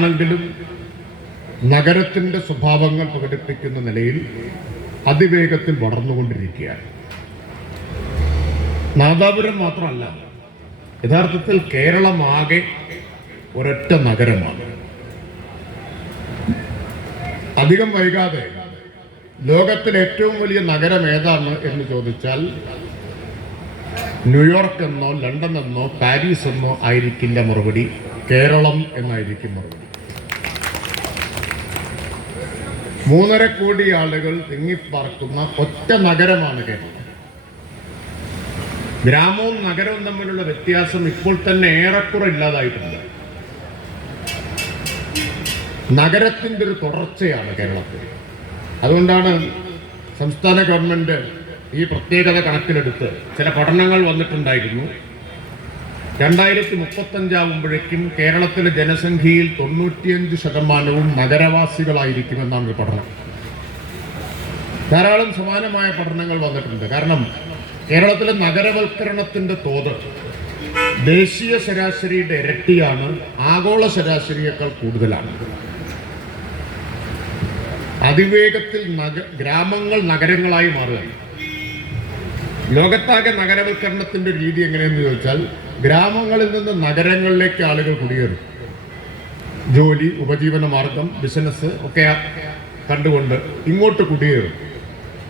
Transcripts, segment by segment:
ഇതാണെങ്കിലും നഗരത്തിന്റെ സ്വഭാവങ്ങൾ പ്രകടിപ്പിക്കുന്ന നിലയിൽ അതിവേഗത്തിൽ വളർന്നുകൊണ്ടിരിക്കുകയാണ്. നാദാപുരം മാത്രമല്ല യഥാർത്ഥത്തിൽ കേരളമാകെ ഒരൊറ്റ നഗരമാണ്. അധികം വൈകാതെ ലോകത്തിലെ ഏറ്റവും വലിയ നഗരം ഏതാണ് എന്ന് ചോദിച്ചാൽ ന്യൂയോർക്ക് എന്നോ ലണ്ടൻ എന്നോ പാരീസ് എന്നോ ആയിരിക്കില്ല മറുപടി കേരളം എന്നായിരിക്കും മറുപടി. മൂന്നര കോടി ആളുകൾ തിങ്ങിപ്പാർക്കുന്ന ഒറ്റ നഗരമാണ് കേരളം. ഗ്രാമവും നഗരവും തമ്മിലുള്ള വ്യത്യാസം ഇപ്പോൾ തന്നെ ഏറെക്കുറെ ഇല്ലാതായിട്ടുണ്ട്. നഗരത്തിന്റെ ഒരു തുടർച്ചയാണ് കേരളത്തിൽ. അതുകൊണ്ടാണ് സംസ്ഥാന ഗവൺമെന്റ് ഈ പ്രത്യേകത കണക്കിലെടുത്ത് ചില പഠനങ്ങൾ വന്നിട്ടുണ്ടായിരുന്നു. രണ്ടായിരത്തി മുപ്പത്തഞ്ചാവുമ്പോഴേക്കും കേരളത്തിലെ ജനസംഖ്യയിൽ തൊണ്ണൂറ്റിയഞ്ച് ശതമാനവും നഗരവാസികളായിരിക്കുമെന്നാണ് ഒരു പഠനം. ധാരാളം സമാനമായ പഠനങ്ങൾ വന്നിട്ടുണ്ട്. കാരണം കേരളത്തിലെ നഗരവൽക്കരണത്തിന്റെ തോത് ദേശീയ ശരാശരിയുടെ ഇരട്ടിയാണ് ആഗോള ശരാശരിയേക്കാൾ കൂടുതലാണ്. അതിവേഗത്തിൽ നഗ ഗ്രാമങ്ങൾ നഗരങ്ങളായി മാറുകയാണ്. ലോകത്താകെ നഗരവൽക്കരണത്തിന്റെ രീതി എങ്ങനെയെന്ന് ചോദിച്ചാൽ ഗ്രാമങ്ങളിൽ നിന്ന് നഗരങ്ങളിലേക്ക് ആളുകൾ കുടിയേറും. ജോലി ഉപജീവന മാർഗം ബിസിനസ് ഒക്കെ കണ്ടുകൊണ്ട് ഇങ്ങോട്ട് കുടിയേറും.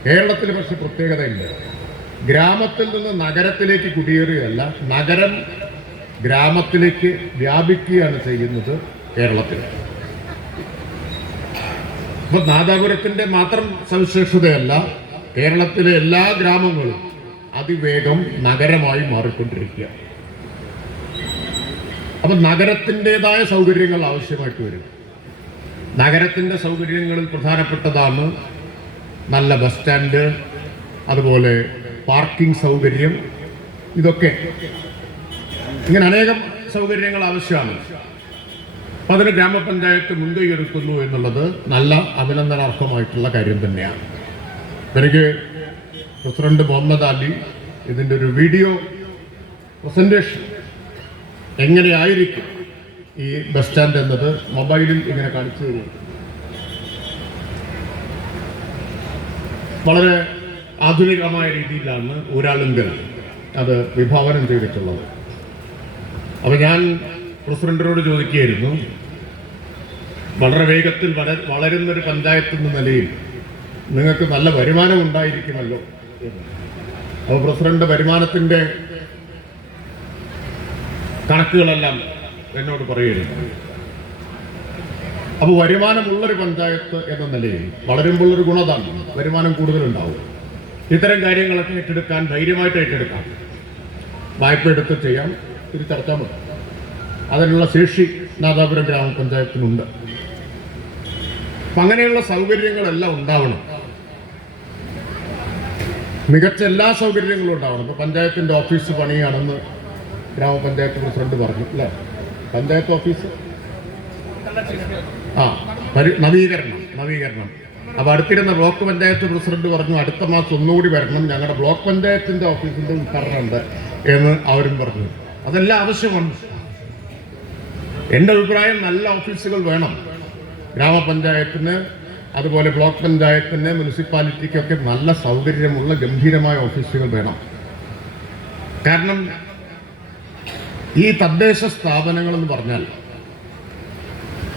കേരളത്തിൽ പക്ഷെ പ്രത്യേകതയില്ല. ഗ്രാമത്തിൽ നിന്ന് നഗരത്തിലേക്ക് കുടിയേറുകയല്ല നഗരം ഗ്രാമത്തിലേക്ക് വ്യാപിക്കുകയാണ് ചെയ്യുന്നത് കേരളത്തിൽ. ഇപ്പൊ നാദാപുരത്തിന്റെ മാത്രം സവിശേഷതയല്ല കേരളത്തിലെ എല്ലാ ഗ്രാമങ്ങളും അതിവേഗം നഗരമായി മാറിക്കൊണ്ടിരിക്കുക. അപ്പൊ നഗരത്തിന്റെതായ സൗകര്യങ്ങൾ ആവശ്യമായിട്ട് വരും. നഗരത്തിന്റെ സൗകര്യങ്ങളിൽ പ്രധാനപ്പെട്ടതാണ് നല്ല ബസ് സ്റ്റാൻഡ് അതുപോലെ പാർക്കിംഗ് സൗകര്യം ഇതൊക്കെ. ഇങ്ങനെ അനേകം സൗകര്യങ്ങൾ ആവശ്യമാണ്. അപ്പൊ അതിന് ഗ്രാമപഞ്ചായത്ത് മുൻകൈ എടുക്കുന്നു എന്നുള്ളത് നല്ല അഭിനന്ദനാർഹമായിട്ടുള്ള കാര്യം തന്നെയാണ്. എനിക്ക് പ്രസിഡന്റ് മുഹമ്മദ് അലി ഇതിന്റെ ഒരു വീഡിയോ പ്രസന്റേഷൻ എങ്ങനെയായിരിക്കും ഈ ബസ് സ്റ്റാൻഡ് എന്നത് മൊബൈലിൽ ഇങ്ങനെ കാണിച്ചു തരും വളരെ ആധുനികമായ രീതിയിലാണ് ഊരാളുങ്കൽ അത് വിഭാവനം ചെയ്തിട്ടുള്ളത് അപ്പോൾ ഞാൻ പ്രസിഡന്റിനോട് ചോദിക്കുകയായിരുന്നു വളരെ വേഗത്തിൽ വള വളരുന്നൊരു പഞ്ചായത്ത് എന്ന നിലയിൽ നിങ്ങൾക്ക് നല്ല വരുമാനം ഉണ്ടായിരിക്കുമല്ലോ. അപ്പോൾ പ്രസിഡന്റ് വരുമാനത്തിന്റെ കണക്കുകളെല്ലാം എന്നോട് പറയുന്നു അപ്പോൾ വരുമാനമുള്ളൊരു പഞ്ചായത്ത് എന്ന നിലയിൽ വളരുമ്പോഴൊരു ഗുണതാണ്. വരുമാനം കൂടുതലുണ്ടാവും. ഇത്തരം കാര്യങ്ങളൊക്കെ ഏറ്റെടുക്കാൻ ധൈര്യമായിട്ട് ഏറ്റെടുക്കാം. വായ്പ എടുത്ത് ചെയ്യാം. തിരിച്ചടച്ചാൽ മതി. അതിനുള്ള ശേഷി നാദാപുരം ഗ്രാമപഞ്ചായത്തിനുണ്ട്. അങ്ങനെയുള്ള സൗകര്യങ്ങളെല്ലാം ഉണ്ടാവണം. മികച്ച എല്ലാ സൗകര്യങ്ങളും ഉണ്ടാവണം. ഇപ്പോൾ പഞ്ചായത്തിന്റെ ഓഫീസ് പണിയാണെന്ന് ഗ്രാമപഞ്ചായത്ത് പ്രസിഡന്റ് പറഞ്ഞു അല്ലേ? പഞ്ചായത്ത് ഓഫീസ്? ആ നവീകരണം നവീകരണം. അപ്പോൾ അടുത്തിരുന്ന ബ്ലോക്ക് പഞ്ചായത്ത് പ്രസിഡന്റ് പറഞ്ഞു അടുത്ത മാസം ഒന്നുകൂടി വരണം ഞങ്ങളുടെ ബ്ലോക്ക് പഞ്ചായത്തിന്റെ ഓഫീസിന്റെ ഉദ്ഘാടനം ഉണ്ട് എന്ന് അവരും പറഞ്ഞു. അതെല്ലാം ആവശ്യമാണ്. എന്റെ അഭിപ്രായം നല്ല ഓഫീസുകൾ വേണം. ഗ്രാമപഞ്ചായത്തിന് അതുപോലെ ബ്ലോക്ക് പഞ്ചായത്തിന് മുനിസിപ്പാലിറ്റിക്കൊക്കെ നല്ല സൗകര്യമുള്ള ഗംഭീരമായ ഓഫീസുകൾ വേണം. കാരണം ഈ തദ്ദേശ സ്ഥാപനങ്ങൾ എന്ന് പറഞ്ഞാൽ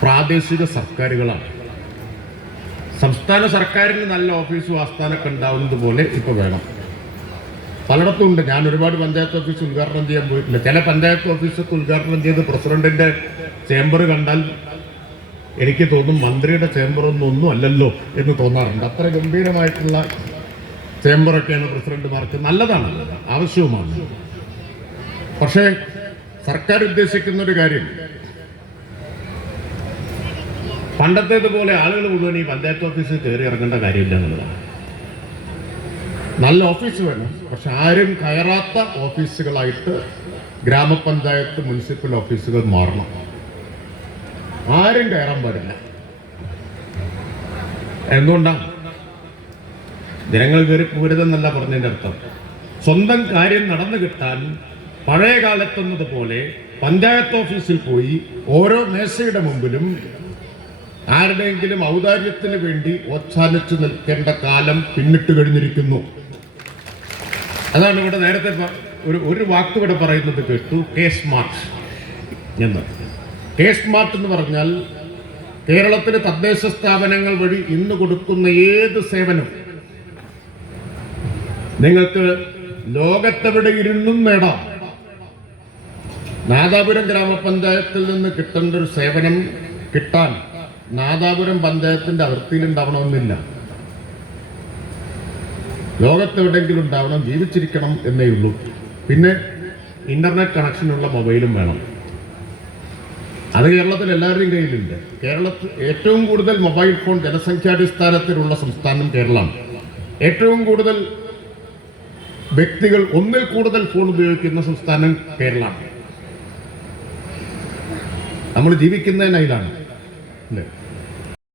പ്രാദേശിക സർക്കാരുകളാണ്. സംസ്ഥാന സർക്കാരിന് നല്ല ഓഫീസും ആസ്ഥാനമൊക്കെ ഉണ്ടാവുന്നത് പോലെ ഇപ്പോൾ വേണം. പലയിടത്തും ഉണ്ട്. ഞാൻ ഒരുപാട് പഞ്ചായത്ത് ഓഫീസ് ഉദ്ഘാടനം ചെയ്യാൻ പോയിട്ടില്ല ചില പഞ്ചായത്ത് ഓഫീസൊക്കെ ഉദ്ഘാടനം ചെയ്ത് പ്രസിഡന്റിന്റെ ചേംബർ കണ്ടാൽ എനിക്ക് തോന്നും മന്ത്രിയുടെ ചേംബറൊന്നും ഒന്നും അല്ലല്ലോ എന്ന് തോന്നാറുണ്ട്. അത്ര ഗംഭീരമായിട്ടുള്ള ചേംബറൊക്കെയാണ് പ്രസിഡന്റുമാർക്ക് നല്ലതാണ് ആവശ്യവുമാണ്. പക്ഷേ സർക്കാർ ഉദ്ദേശിക്കുന്ന ഒരു കാര്യം. പണ്ടത്തേതുപോലെ ആളുകൾ മുഴുവൻ ഈ പഞ്ചായത്ത് ഓഫീസിൽ കയറി ഇറങ്ങേണ്ട കാര്യമില്ല എന്നുള്ളതാണ്. നല്ല ഓഫീസ് വേണം. പക്ഷെ ആരും കയറാത്ത ഓഫീസുകളായിട്ട് ഗ്രാമപഞ്ചായത്ത് മുനിസിപ്പൽ ഓഫീസുകൾ മാറണം. ആരും കയറാൻ പാടില്ല. എന്തുകൊണ്ടാണ് ജനങ്ങൾ കയറി പോരുതെന്നല്ല പറഞ്ഞതിന്റെ അർത്ഥം. സ്വന്തം കാര്യം നടന്നു കിട്ടാൻ പഴയ കാലത്തെന്നത് പോലെ പഞ്ചായത്ത് ഓഫീസിൽ പോയി ഓരോ മേശയുടെ മുമ്പിലും ആരുടെയെങ്കിലും ഔദാര്യത്തിന് വേണ്ടി ഒച്ചാലിച്ചു നിൽക്കേണ്ട കാലം പിന്നിട്ട് കഴിഞ്ഞിരിക്കുന്നു. അതാണ് ഇവിടെ നേരത്തെ ഒരു ഒരു വാക്ക് ഇവിടെ പറയുന്നത് കേട്ടു കെ സ്മാർട്ട് എന്ന്. കെ സ്മാർട്ട് എന്ന് പറഞ്ഞാൽ കേരളത്തിലെ തദ്ദേശ സ്ഥാപനങ്ങൾ വഴി ഇന്ന് കൊടുക്കുന്ന ഏത് സേവനം? നിങ്ങൾക്ക് ലോകത്തെവിടെ ഇരുന്നും നേടാം. നാദാപുരം ഗ്രാമപഞ്ചായത്തിൽ നിന്ന് കിട്ടേണ്ട ഒരു സേവനം കിട്ടാൻ നാദാപുരം പഞ്ചായത്തിന്റെ അതിർത്തിയിൽ ഉണ്ടാവണമെന്നില്ല. ലോകത്തെവിടെയെങ്കിലും ഉണ്ടാവണം ജീവിച്ചിരിക്കണം എന്നേ ഉള്ളൂ. പിന്നെ ഇന്റർനെറ്റ് കണക്ഷനുള്ള മൊബൈലും വേണം. അത് കേരളത്തിൽ എല്ലാവരുടെയും കയ്യിലുണ്ട്. കേരളത്തിൽ ഏറ്റവും കൂടുതൽ മൊബൈൽ ഫോൺ ജനസംഖ്യാടിസ്ഥാനത്തിലുള്ള സംസ്ഥാനം കേരളമാണ്. ഏറ്റവും കൂടുതൽ വ്യക്തികൾ ഒന്നിൽ കൂടുതൽ ഫോൺ ഉപയോഗിക്കുന്ന സംസ്ഥാനം കേരളമാണ്. നമ്മൾ ജീവിക്കുന്നതിന് അതിലാണ് അല്ലേ?